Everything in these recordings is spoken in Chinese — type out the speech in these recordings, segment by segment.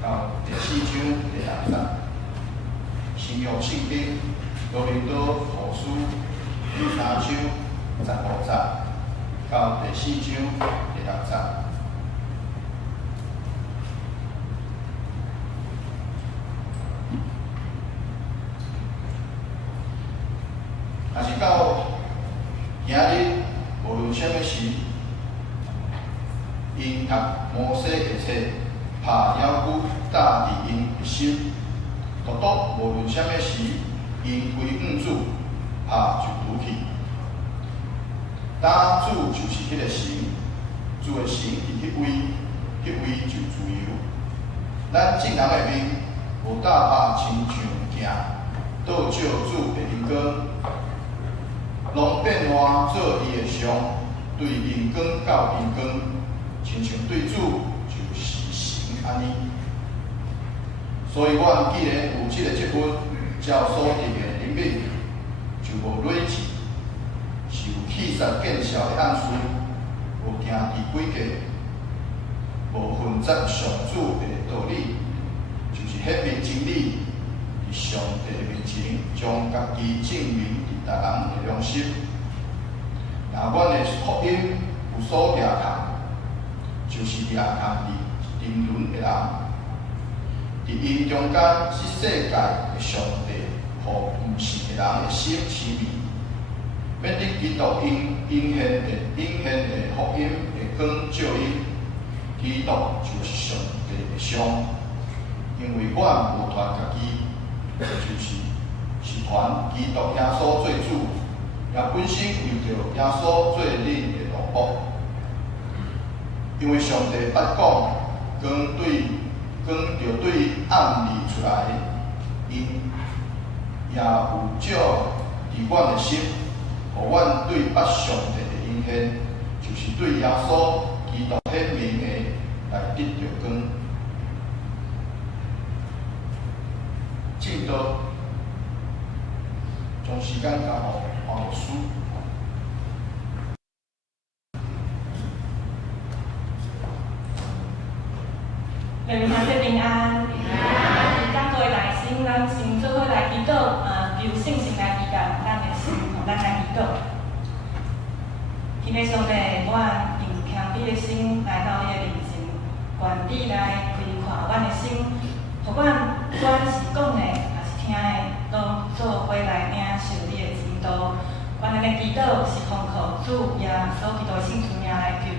到第4章第6节，新约圣经哥林多后书第3章15节到第4章第6节。若是到今日，无论什么时，因读摩西的册，拍了骨搭伫因的心，独独无论什么时，因归向主，拍就拄去。打主就是迄个神，主的神伫迄位，迄位就自由。咱众人的面，无打拍亲像行，倒照主的灵光。拢变换做伊的像，对灵光到灵光，亲像对主就是神安尼。所以，阮既然有即个职分，照所定的灵命，就无累志，是有气杀见效的暗示，无行伫规矩，无混杂上主的道理，就是显明真理，伫上帝面前将家己证明。逐人的良心，若阮的福音有所掠空，就是掠空伫沉沦的人，伫因中间是世界的上帝，互毋信的人的心痴迷，免得基督因现的福音的光照因，基督就是上帝的像，因为阮无传家己，是传基督耶稣做主，也本身为着耶稣做恁的奴仆。因为上帝捌讲，光着对暗示出来，因也有照伫阮的心，互阮对捌上帝的因现，就是对耶稣基督显明的来得着光。正道。将时间交互黄牧师。愿兄弟平安。咱各位内心，咱先做伙来祈祷，求信心来祈祷咱的心，咱来祈祷。天父上帝，我用谦卑的心来到你的面前，愿你来开阔阮的心，互阮不管是讲的还是听的。拢做伙来领受你的指导，阮咱的祈祷是奉靠主耶稣基督的圣名来求。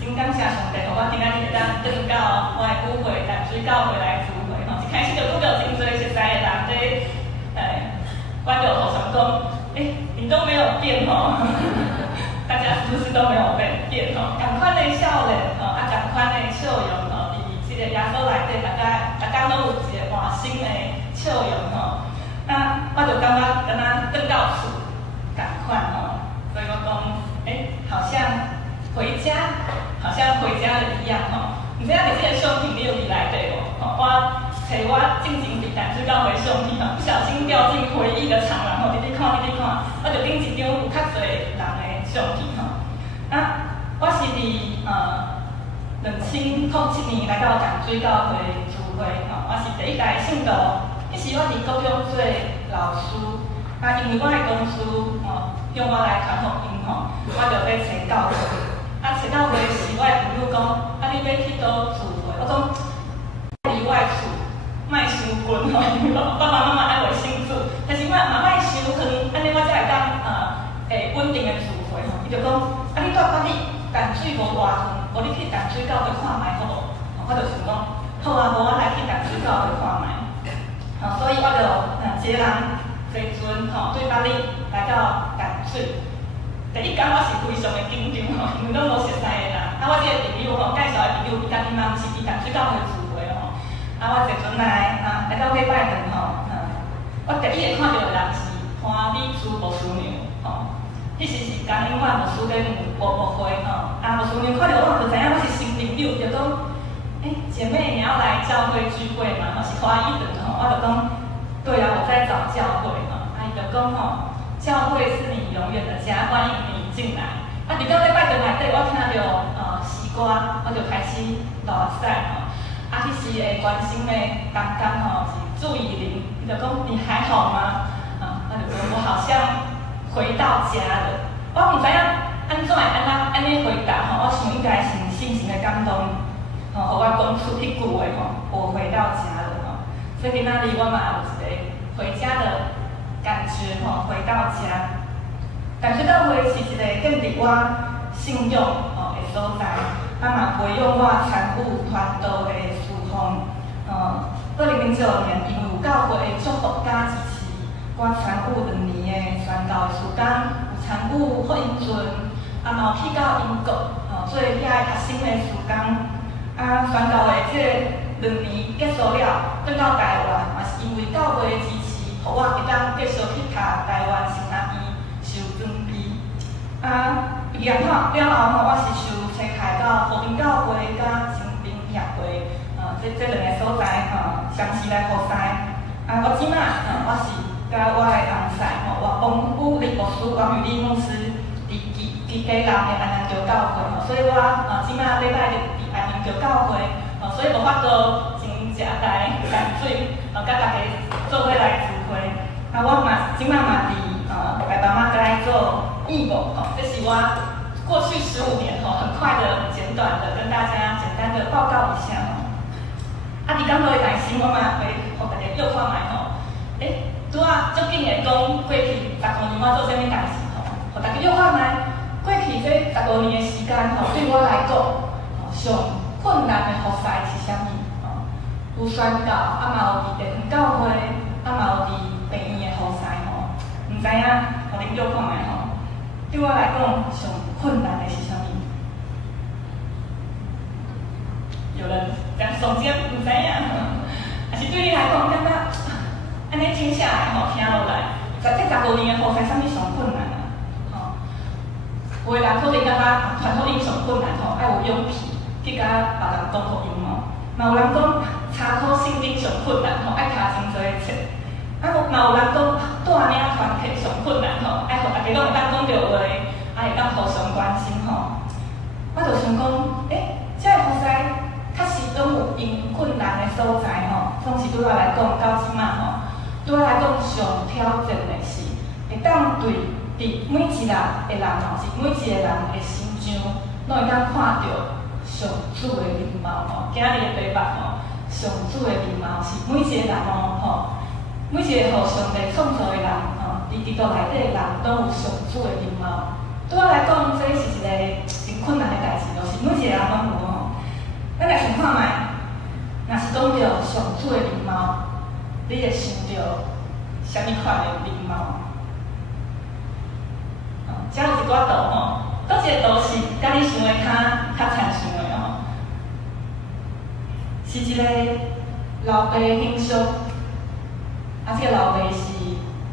真感谢上帝，互我今仔日会当转到我的教会，淡水教会来聚会吼。一开始就拄到真多熟悉的人在关着头上讲，你都没有变吼，大家是不是都没有变吼？同款的少年吼，同款的笑容吼，伫即个耶稣内底，大家拢有一个换新的笑容吼。那我就感觉敢若转到厝同款吼，所以我讲，好像回家，好像回家了一样吼。唔知影你这个相片你有伫内底无？我找我进前伫淡水教会相片吼，不小心掉进回忆的长廊吼，直直看，我就顶一张有较侪人的相片吼。那我是伫2007年来到淡水教会聚会吼，我是第一代信徒。迄时我伫高中做老师，因为我的公司向我来传福音吼，我就要找教会。找教会时，我的朋友讲，你要去倒聚会？我讲离我的厝莫伤近吼，因为爸爸妈妈爱袂清楚，但是嘛莫伤远，安尼我才会当稳定的聚会吼。伊就讲，你住甲你淡水无偌远，无你去淡水教会看卖好无？我就想讲，好啊，无我来去淡水教会看卖。所以我就一个人坐船对巴黎来到淡水。第一天我是非常的紧张因为拢无熟悉的人。我这个朋友介绍的朋友，伊家己嘛毋是伫淡水教会聚会我坐船来到礼拜堂我第一个看到的人是花美珠牧师娘迄时是刚因我牧师在牧会牧师娘看到我就知影我是新朋友，就讲姐妹你要来教会聚会嘛？是花艺的我就讲对啊，我在找教会伊就讲教会是你永远的家，欢迎你进来。伫到礼拜堂内底，我听到习惯歌，我就开始落屎吼。啊，迄时会关心的东东吼是朱怡玲，伊就讲你还好吗？我就说我好像回到家了。我唔知影安怎会安尼回答吼，我想应该是深深的感动，互我讲出迄句话吼，我回到家了吼。所以今仔日我嘛有一个回家的感觉吼，回到家。感觉到会是一个建立我信用的所在，嘛培养我参与传道的事奉。2009年因为有教会的祝福加支持，我参与2年的宣教的事工，有参与福音船，嘛有去到英国，做遐个学生的事工。宣教的这2年结束了，转到台湾，嘛是因为教会的支持，互我会当继续去读台湾神学院。受装备，毕业了后我是受差派到和平教会甲精兵协会，这2个所在相时来服侍。我即马我是甲我的同事王武力牧师、王宇丽牧师伫基基南的安南桥教会所以我即马礼拜日伫安南桥教会所以无法度真正来淡水，甲大家做伙来聚会。我嘛即马嘛伫。来爸妈来做义务这是我过去15年很快的、简短的跟大家简单的报告一下伫刚才的内心，我嘛会互大家约看卖拄啊足紧的讲过去15年我做啥物代志互大家约看卖。过去这15年的时间对我来讲上困难的服侍是啥物？有宣教，嘛有伫地方教会，嘛有伫病院的服侍唔知影，互恁约看卖对我来讲上困难的是啥物？有人讲耸肩，唔知影，还是对你来讲感觉安尼静下来听落来，这15年的服侍啥物上困难有的人可能感觉传福音上困难爱有勇气去甲别人讲福音嘛有人讲查考圣经上困难爱查真多的册。嘛有人讲带领团体上困难爱互大家拢会当讲着话，会当互相关心我就想讲，这个服侍确实拢有因困难的所在总是对我来讲到即马对我来讲上挑战的是，会当对伫每一个人是每一个人的心上，拢会当看到上主的面貌今日的题目上主的面貌是每一个人每一个互上帝创造的人，伫基督内底的人，都有上主的面貌。对我来讲，这是一个真困难的代志，就是每一个人拢有咱来想看卖，若是讲到上主的面貌，你会想到啥物款的面貌？遮有一寡图倒一个图是甲你想的较亲像的是一个老爸形象。这个老爸是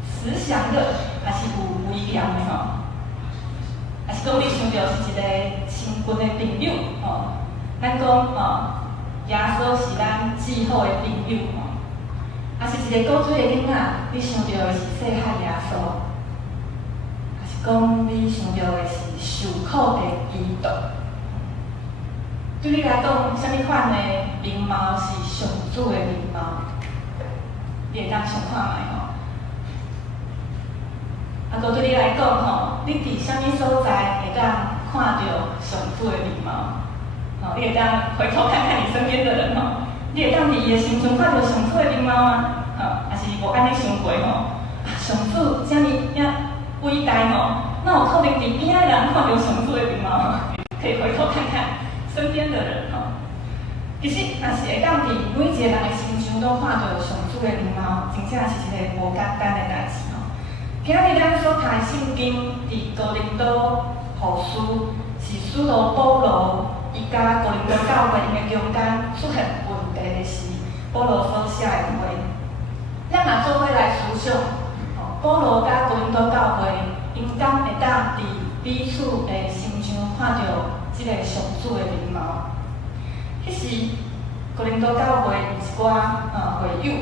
慈祥的，还是有威严的还是讲你想到是一个亲近的朋友咱讲耶稣是咱至好的朋友还是一个古锥的囡仔，你想到的是细汉耶稣，还是讲你想到的是受苦的基督？对你来讲，啥物款的面貌是上主的面貌？你会当想看卖搁对你来讲你伫啥物所在会当看到上主的面貌？你会当回头看看你身边的人你会当伫伊的心中看到上主的面貌吗？还是无安尼想过上主啥物遐伟大那有可能伫边仔人看到上主的面貌可以回头看看身边的人其实，若是会当伫每一个人的心中都看到上主的面貌，真正是一个无简单的代志今日咱所读的圣经，伫哥林多后书，是使徒保罗伊甲哥林多教会因的中间出现问题的是保罗所写的话。咱嘛做伙来思想，保罗甲哥林多教会，因敢会当伫彼此的心中看到即个上主的面貌？迄时，哥林多教会有一寡会友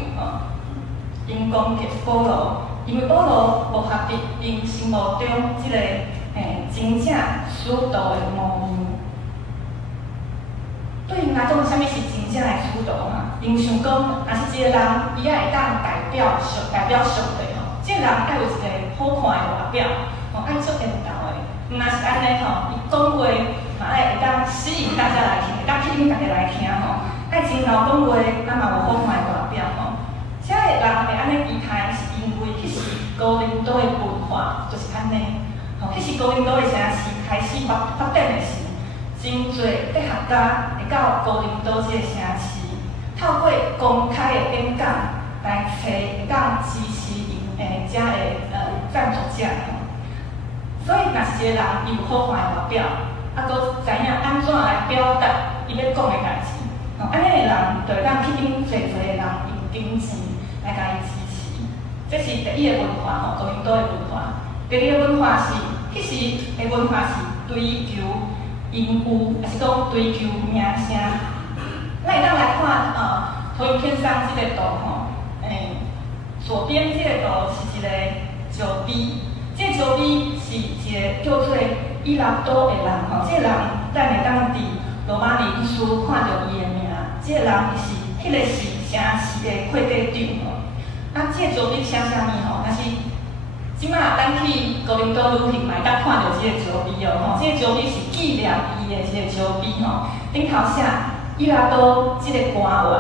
因攻击保罗，因为保罗无合得因心目中即个真正使徒的模样。对因来讲，啥物是真正的主道嘛？因想讲，若是一个人，伊会当代表上帝吼，这个人爱有一个好看的外表，吼爱做缘投的。若是安尼吼，伊讲话嘛爱会当吸引大家来听，会当吸引大家来听吼。爱真老讲话，啊嘛有好看的外表吼。这个人会安尼期待，是因为迄是高领导的文化，就是安尼。吼，迄是高领导的城市开始发展的时。真侪哲学家会到高领导这个城市，透过公开的演讲来找会当支持因的遮个赞助者吼。所以，若是一个人伊有好看的外表，搁知影安怎来表达伊要讲的代志，吼，安尼的人就会当吸引侪的人用金钱来甲伊支持。这是第一个文化吼，高领导的文化。第二个文化是，迄时的文化是追求音符，还是讲追求名声？咱会当来看投影片上这个图吼，左边这个图是一个石碑，这个石碑是一个叫做伊拉多的人吼，这个人咱会当伫罗马尼书看到伊的名，这个人是迄个是城市的会计长吼。啊，这个石碑写啥物吼？但是即马咱去高领导旅行，嘛会当看到这个石碑哦吼，这个石碑是纪念伊的这个石碑吼，顶头写伊拉多这个官员，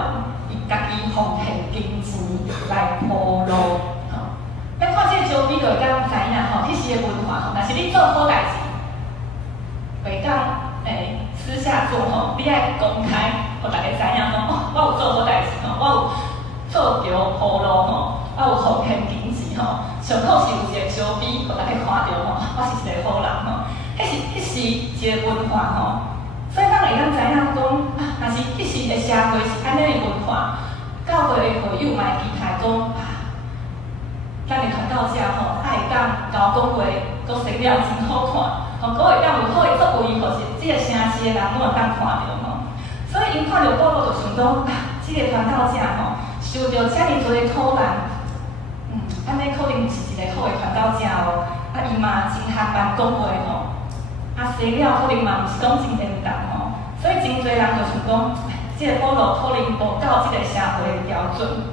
伊家己奉献金钱来铺路吼。咱看这个石碑就会当知影吼，迄时的文化吼，若是你做好代志，袂当私下做吼，你爱公开，互大家知影讲哦，我有做好代志吼，我有做着铺路吼，我有奉献金钱吼。上好是有一个石碑，互大家看到吼，我是一个好人吼。迄是一个文化吼，所以咱会当知影讲，若是迄时的社会是安尼的文化，教会的会友嘛会期待讲，咱的传道者吼，他会当交讲话，佫生了真好看，吼，佫会当有好的作为，互是即个城市的人拢会当看到吼。所以因看到保罗就想讲，即个传道者吼，受到遮尔多的苦难。安尼可能是一个好的传道者哦，伊嘛真罕慢讲话吼，生了可能嘛毋是讲真严重吼，所以真侪人就想讲，即个保罗可能无到即个社会的标准。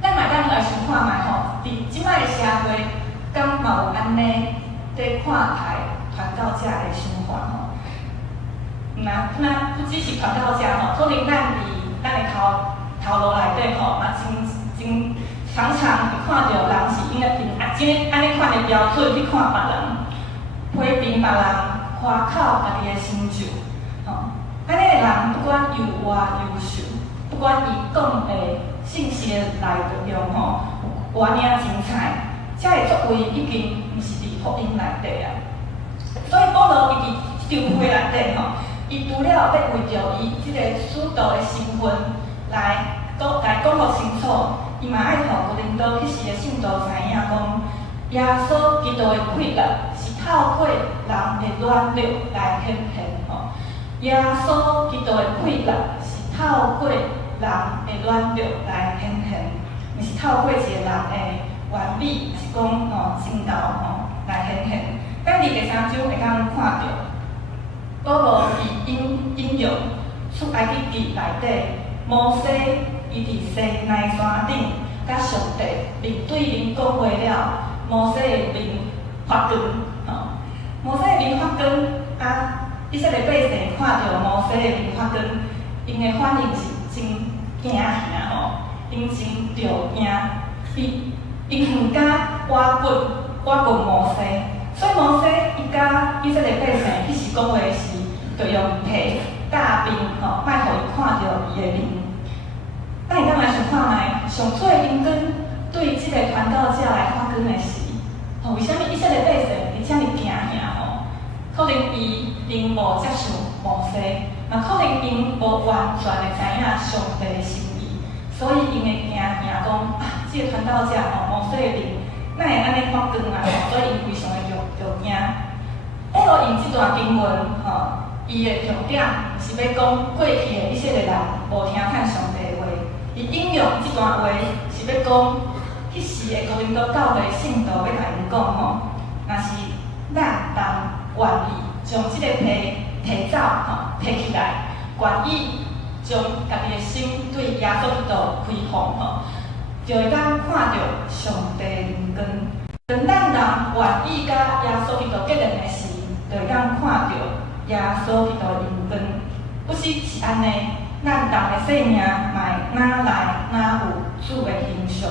咱嘛当来想看觅吼，伫即摆的社会，敢嘛有安尼在看待传道者的想法吼？那不只是传道者吼，可能咱的头路内底吼，嘛真。常常会看到人是因为即安尼看的标准去看别人，批评别人，夸口家己的成就，吼，安尼的人不管又活优秀，不管伊讲的信息的内容吼，有偌尔精彩，遮个作为已经毋是伫福音内底啊。所以保罗伊伫这张会内底吼，伊除了要为着伊即个使徒的身份来讲互清楚。伊嘛爱互高领导迄时的信徒知影讲，耶稣基督的快乐是透过人的软弱来显现吼。耶稣基督的快乐是透过人的软弱来显现，毋是透过一个人的完美，是讲真道来显现。咱伫第三章会当看到，保罗伊引用出埃及记内底摩西。伊伫西奈山顶，甲上帝面对面讲话了，摩西的面发光，吼，摩西的面发光，以色列百姓看到摩西的面发光，因的反应是真惊吓吼，因真着惊，因毋敢挖滚摩西，所以摩西伊甲以色列百姓迄时讲话时，就用摕大鞭吼，莫互伊看到伊的面。咱会当来想看觅，上最因光对即个传道者来发光的时，吼，为虾米以色列百姓会遮尔惊吓吼？可能伊因无接受摩西，嘛可能因无完全的知影上帝的心意，所以因会惊吓讲即个传道者吼，摩西的面，哪会安尼发光啊？所以因非常的着惊。保罗用即段经文吼，伊的重点是要讲过去的以色列人无听看上帝的话。伊引用这段话是要讲，迄时的高领导教会信徒要甲因讲吼，若是咱当愿意将这个皮提走吼，提起来，愿意将家己的心对耶稣基督开放吼，就会当看到上帝的灵光。当咱人愿意甲耶稣基督结连的时，就会当看到耶稣基督的灵光。不是是安尼，咱人的生命嘛哪来哪有主的形象？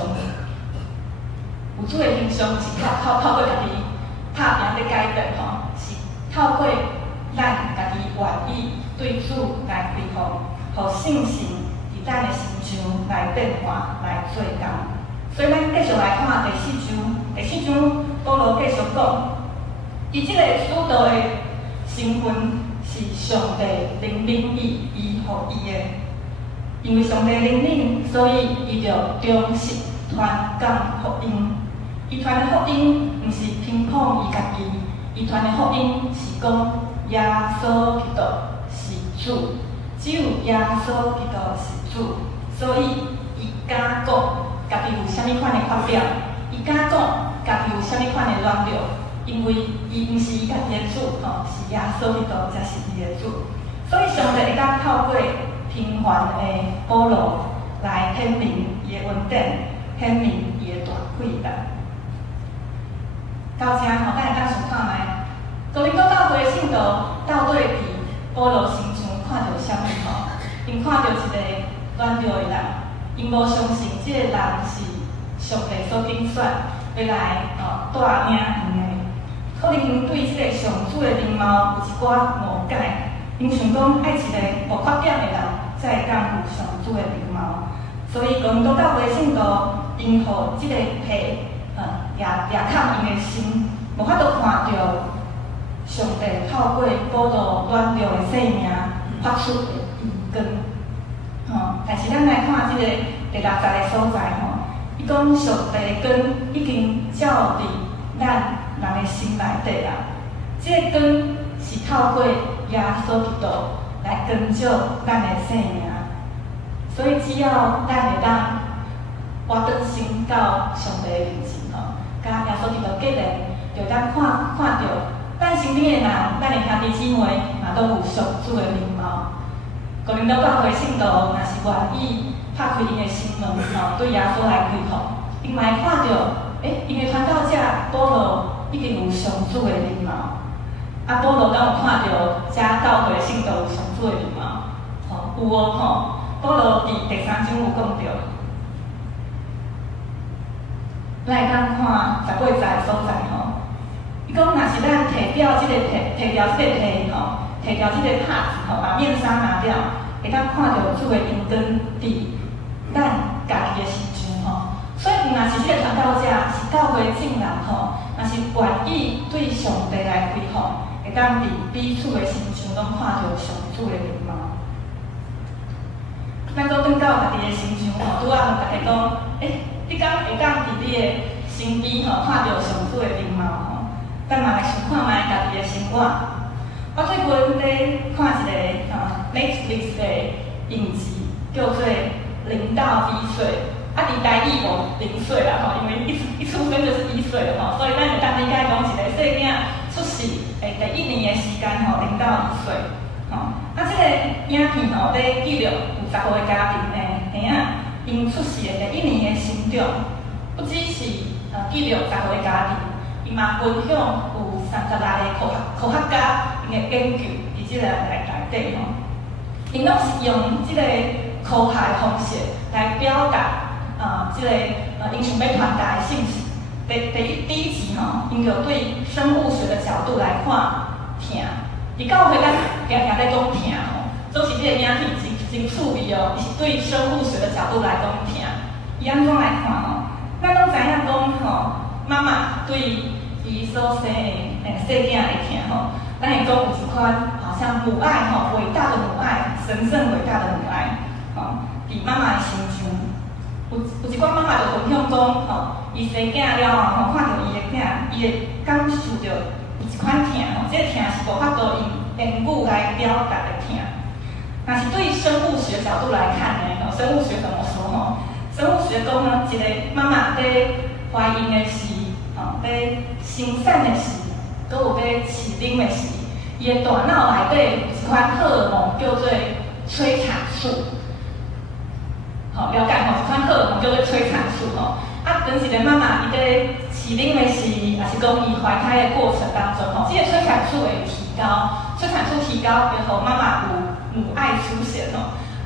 有主的形象是透过家己拍拼在改变吼，是透过咱家己愿意对主来开放，互信心伫咱的心上来变化来做工。所以咱继续来看第四章，第四章保罗继续讲，伊即个使徒的身份是上帝灵敏伊互伊的，因为上帝灵敏，所以伊就忠实传讲福音。伊传的福音毋是偏颇伊家己，伊传的福音是讲耶稣基督是主，只有耶稣基督是主，所以伊敢讲家己有啥物款的发表，伊敢讲家己有啥物款的软弱，因为伊毋是伊家己的主吼，是耶稣基督才是伊的主。所以上帝会当透过平凡的保罗来显明伊的恩典，显明伊的大贵力。到这吼，咱会当想看卖，哥林多教会的信徒到底伫保罗身上看到啥物吼？因看到一个软弱的人，因无相信即个人是上帝所拣选，要来带领因的。可能因对即个上主的面貌有一寡误解，因想讲爱一个无缺点的人，才会当有上主的面貌。所以哥林多教会的信徒因互即个皮也看因的心，无法度看到上帝透过保罗软弱的生命发出的灵光。但是咱来看即个第6节的所在吼，伊讲上帝的光已经照伫咱人的心内底啦。即个光是透过耶稣基督来光照咱的生命，所以只要咱会当活转心到上帝的面前吼，甲耶稣基督结连，就当看到咱身边的人，咱的兄弟姊妹嘛都有上主的面貌。哥林多教会信徒若是愿意拍开因的心门吼，对耶稣来开放，因嘛会看到，因为传到遮，保罗已经有上主的面貌。保罗敢有看到遮教会的信徒有上主的面貌？有吼，保罗伫第3章有讲到。咱会当看18节的所在吼，伊讲若是咱摕掉即个皮吼，摕掉即个帕子吼，把面纱拿掉，会当看到主的灵光伫咱家己的心上吼。所以若是即个传道者是教会众人吼，若是愿意对上帝来开放，会当伫彼此的心上拢看到上主的面貌。咱搁转到家己的心上吼，拄仔问大家讲，你敢会当伫你的身边吼看到上主的面貌吼？咱嘛来想看卖家己的生活。我最近咧看一个Netflix 的影集，叫做《0到1岁》，伫台语无0岁啦吼，因为一出生就是1岁了吼，所以咱会当理解讲一个细囝出世第1年的时间吼，0到1岁吼。即个影片吼，咧记录有10个家庭的孩仔。因出世的第1年的成长，不只是记录10个家庭，伊嘛分享有36个科学家因的研究伫即个内底吼。因拢是用即个科学的方式来表达即个因想要传达的信息。第一集吼，因就对生物学的角度来看疼。伫教会咱常常在讲疼吼，总是即个影片真趣味哦，伊是对生物学的角度来讲听，伊安怎来看吼？咱拢知影讲吼，妈妈对伊所生的细囝的疼吼，咱会讲有一款好像母爱吼，伟大的母爱，神圣伟大的母爱吼，伫妈妈的心上，有一款妈妈就分享讲吼，伊生囝了后吼，看到伊的囝，伊会感受到有一款疼吼，这个疼是无法度用言语来表达的疼。若是对生物学角度来看呢，生物学怎么说吼？生物学讲呢，一个妈妈在怀孕的时，在生产的时，搁有在饲奶的时，伊的大脑内底有一款荷尔蒙叫做催产素。了解一款荷尔蒙叫做催产素当一个妈妈伊在饲奶的时，也是讲伊怀胎的过程当中这个催产素会提高，催产素提高会让妈妈有母爱出现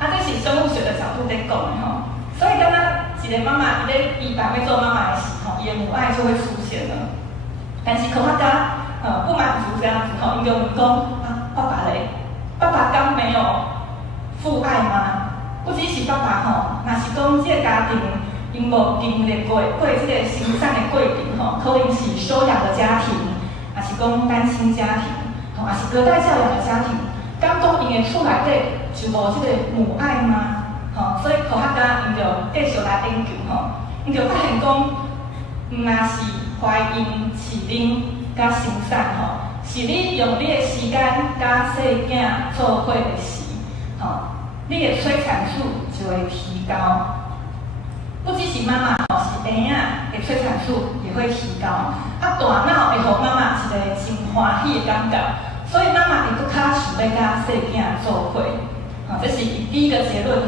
这是生物学的角度在讲的所以，刚刚一个妈妈伊在伊爸要做妈妈的时伊的母爱就会出现了。但是科学家不满足这样子伊就问讲爸爸嘞，爸爸刚没有父爱吗？不只是爸爸若是讲这个家庭因无经历过这个生产的过程可能是收养的家庭，也是讲单亲家庭，也是隔代教养的家庭，敢讲因的厝内底就无这个母爱吗？所以科学家因就继续来研究因就发现讲，若是怀孕、饲奶、甲生产是你用你的时间甲细囝做伙的时你的催产素就会提高。不只是妈妈是婴仔的催产素也会提高。大脑会让妈妈一个真欢喜的感觉，所以妈妈会更较想要甲细囝做伙。这是第一个结论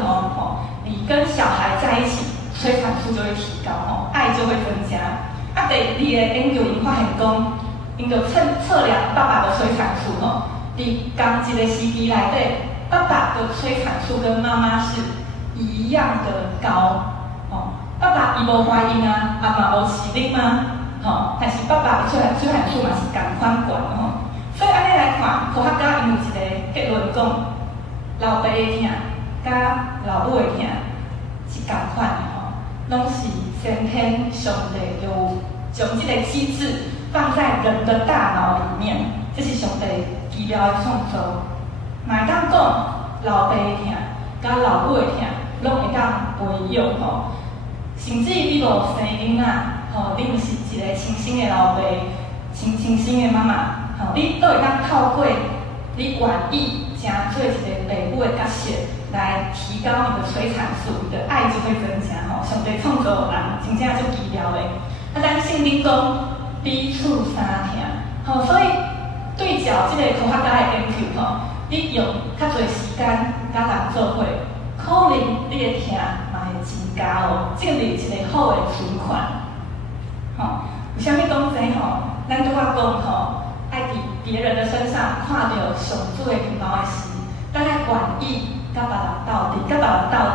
你跟小孩在一起，催产素就会提高爱就会增加。第二个研究因发现讲，因就测量爸爸的催产素在同一个时期内底。爸爸的催产素跟妈妈是一样的高爸爸伊无怀孕嘛无饲奶嘛但是爸爸的催产素嘛是同款悬所以安尼来看，科学家因有一个结论讲，老爸的疼甲老母的疼是同款的拢是先天上帝就将这个机制放在人的大脑里面，这是上帝奇妙的创造。买当讲老爸的疼，甲老母的疼，拢会当培养甚至你无生囡仔你毋是一个亲生的老爸，亲生的妈妈你都会当透过你愿意成做一个爸母的角色，来提高你的催产素，你的爱就会增加上帝创造人真正足奇妙的。咱圣经讲彼此相疼所以对照这个科学家的研究你用较侪时间甲人做伙，可能你的疼嘛会增加建立一个好的循环。为虾米讲这咱拄仔讲爱伫别人的身上看到上主的面貌的时，咱爱愿意甲别人斗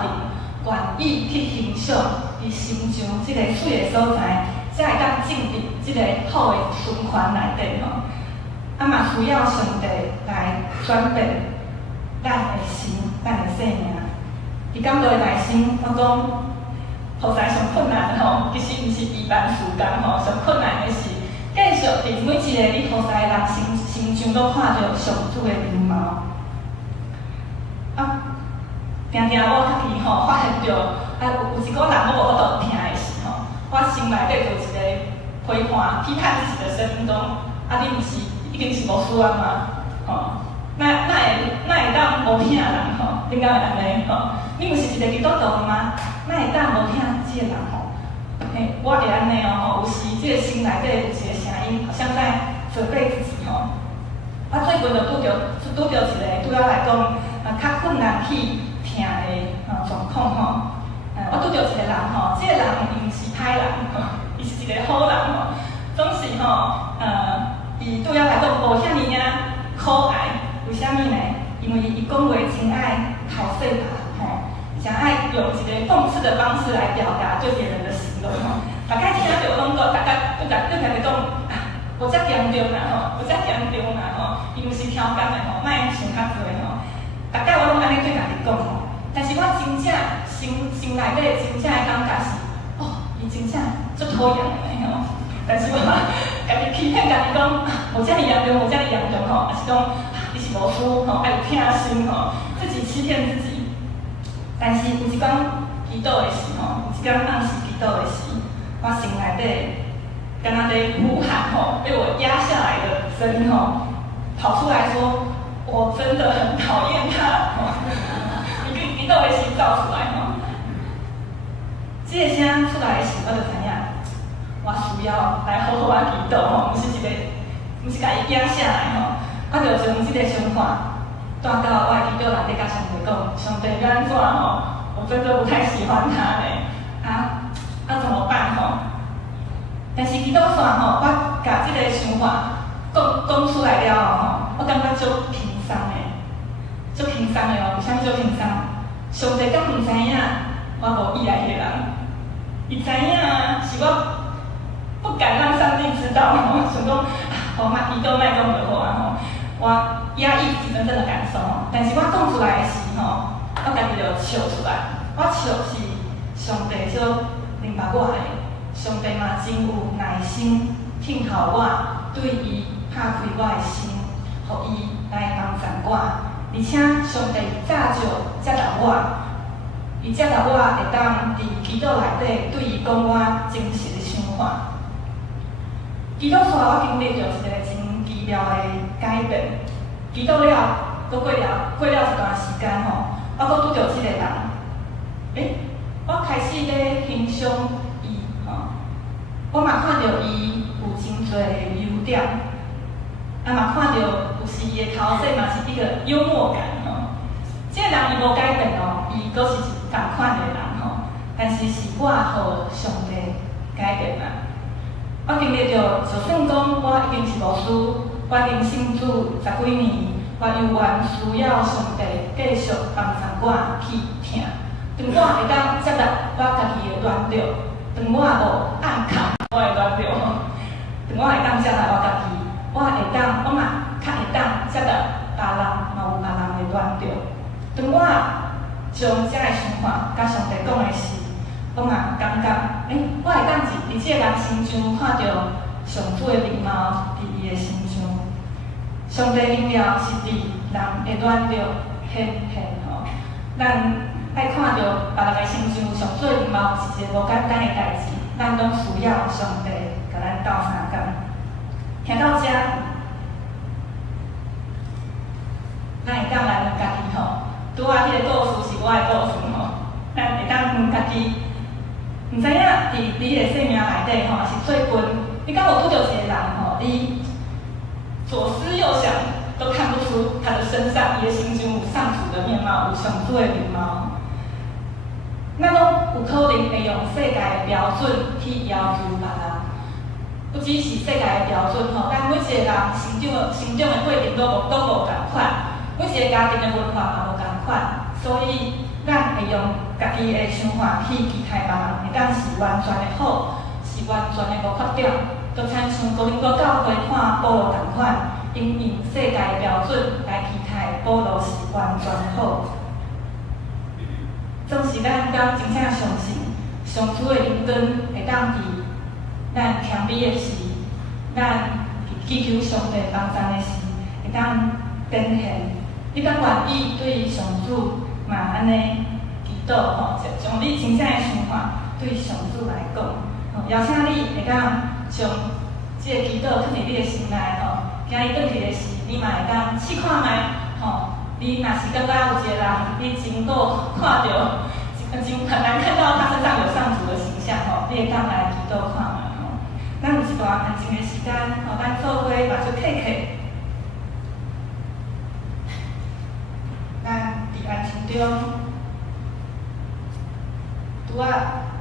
阵，愿意去欣赏伫心上这个水的所在，才会当进入这个好的循环内底嘛需要上帝来转变咱的心，咱的生命。伫感道的内心，我讲，菩萨上困难的其实毋是一般事工上困难的是，继续伫每一个你菩萨的人心上都看到上主的面貌。定定我家己发现到，有一个人我无法度听的时我心内底就有一个批判、批判自己的声音讲，你毋是。一定是无需要嘛？那会当无听人点解会安尼你毋是一个基督徒吗？那会当无听这个人我会安尼有时这个心内底有一个声音，好像在责备自己我最近就拄着一个对我来讲较困难去听的状况我拄着一个人这个人伊毋是歹人伊是一个好人总是伊对我来讲无遐尼可爱，为虾米呢？因为伊讲话真爱讨说法，想爱用一个讽刺的方式来表达对别人的形容大概听到拢个，大家就讲我遮严重啦我遮严重啦伊毋是挑工的莫想较多大概我拢安尼对家己讲但是我真正心内底真正的感觉是，伊真正足讨厌的但是我家己欺骗家己讲，无遮尔严重，还是讲你是无输爱有疼心自己欺骗自己。但是有一天祈祷的时有一天暗时祈祷的时，我心内底敢若在呼喊被我压下来的声音跑出来说，我真的很讨厌他祈祷的时造出来这个声出来的时，我就知影。我需要来好好祈祷毋是家己压下来我就将这个想法到我的祈祷内底甲上帝讲，上帝要安怎吼？我真的不太喜欢他嘞，怎么办吼？但是祈祷线吼，我甲即个想法讲出来了吼，我感觉足轻松的，足轻松的哦，为啥物足轻松？上帝敢毋知影我无意来迄个人，伊知影啊，是我不敢让上帝知道吼，想讲祈祷卖讲就好啊吼，我压抑是真正的感受吼，但是我讲出来的时吼，我家己就笑出来，我笑是上帝所明白我的。上帝嘛真有耐心，听候我，对伊拍开我的心，互伊来帮助我。而且上帝早就接纳我，伊接纳我会当伫祈祷内底对伊讲我真实的想法。祈祷线我经历着一个真奇妙的改变。祈祷了，过了一段时间吼，我阁拄着即个人，我开始咧欣赏。我嘛看到伊有真侪优点，嘛看到有时伊的头势嘛是一个幽默感吼。即个人伊无改变哦，伊阁是一同款的人吼，但是是我互上帝改变啦。我经历着，就算讲我已经是牧师，我已经信主10几年，我永远需要上帝继续帮助我去听，当我会当接纳我家己的软弱。当我无暗卡，我会软弱吼。当我会当接纳我家己，我嘛较会当接纳别人，嘛有别人的软弱。当我将这个想法甲上帝讲的时，我嘛感觉，我会当伫即个人身上看到上主的面貌伫伊的身上。上帝荣耀是伫人的软弱显现吼，咱。爱看到别人的身上上主的面貌是一个无简单的代志，咱拢需要上帝甲咱斗相共。听到这，咱会当来问家己吼，拄仔迄个故事是我的故事吼，咱会当问家己，毋知影伫你的生命内底吼是最近，你敢有拄着一个人吼，你左思右想都看不出他的身上、伊的心中有上主的面貌，有上主的面貌。咱拢有可能会用世界的标准去要求别人，不只是世界的标准吼，咱每一个人成长的过程都无共款，每一个家庭的文化嘛无共款，所以咱会用家己的想法去期待别人会当是完全的好，是完全的无缺点，就亲像哥林多教会看保罗同款，因用世界的标准来期待保罗是完全的好。总是咱敢真正相信，上主的恩典会当伫咱谦卑的时，咱祈求上帝帮助的时，会当展现。你敢愿意对上主嘛安尼祈祷吼，将你真正的想法对上主来讲，邀请你会当将即个祈祷放伫你的心内吼，今日转去的时，你嘛会当试看觅吼。你若是感觉有一个人，你真够看到，很难看到他身上有上主的形象吼，你会当来祈祷看觅吼。咱有一段安静的时间吼，咱做伙把手开开，咱伫安静中，拄仔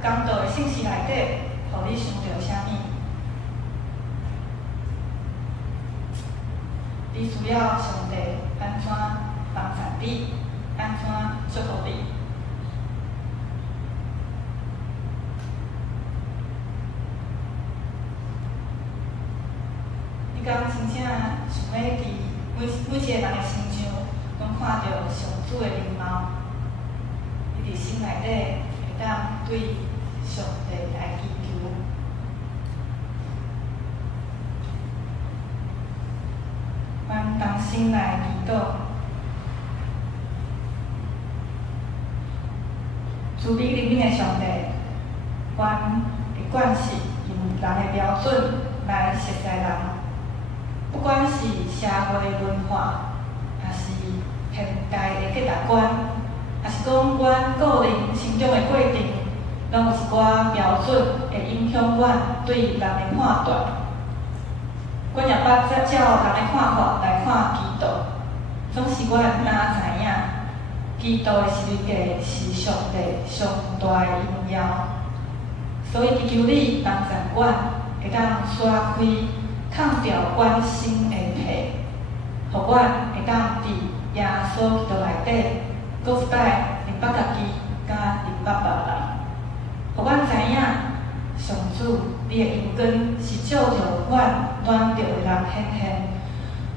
讲到的信息内底，互你想到啥物？你需要上帝安怎帮助你，安怎祝福你？你敢真正想要伫每一个人的心上，拢看到上主的面貌？你伫心内底会当对上帝来祈求。阮同心来祈祷，主你怜悯的上帝，阮会管是用人的标准来识识人，不管是社会文化，还是现代的价值观，还是讲阮个人成长的过程，拢有一寡标准会影响阮对人的判断。阮也捌照人的看法来看祈祷，总是我若知影，基督的十字架是上帝上大的荣耀，所以祈求你帮助阮会当刷开抗掉阮心的皮，互阮会当伫耶稣基督内底，搁一摆明白家己，甲明白别人，互阮知影，上主你的恩光是照着阮软弱的人显现，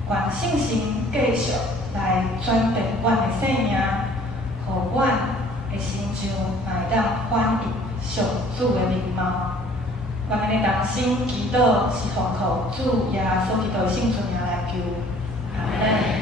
愿圣神继续来转变阮的生命，互阮的心上嘛会当反映上主的面貌。愿咱的人生祈祷是奉靠主耶稣基督的圣名来求，阿门。